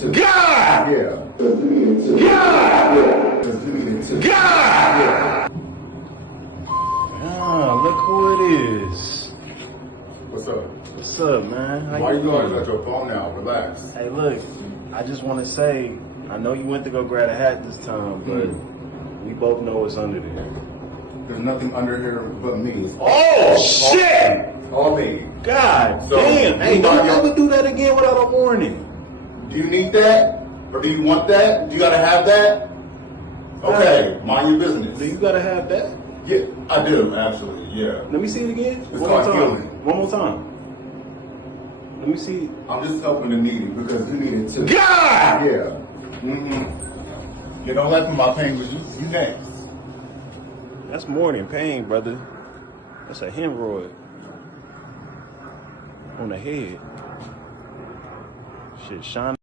too. God! Yeah. Just give me it too. God! Yeah. Just give me it too. God! Yeah. Ah, look who it is. What's up? What's up, man? How Why you doing? going at your phone now? Relax. Hey, look, I just want to say, I know you went to go grab a hat this time, but we both know what's under there. There's nothing under here but me. It's Oh, shit! all me. God So, damn. Hey, you don't got- ever do that again without a warning. Do you need that? Or do you want that? Do you gotta have that? Okay, mind your business. Do you gotta have that? Yeah, I do, absolutely, yeah. Let me see it again. It's One more called time. healing. One more time. Let me see. I'm just helping the needy because you need it too. God! Yeah. Mm-hmm. You don't let my pain with you next. That's more than pain, brother. That's a hemorrhoid on the head. Shit, shine.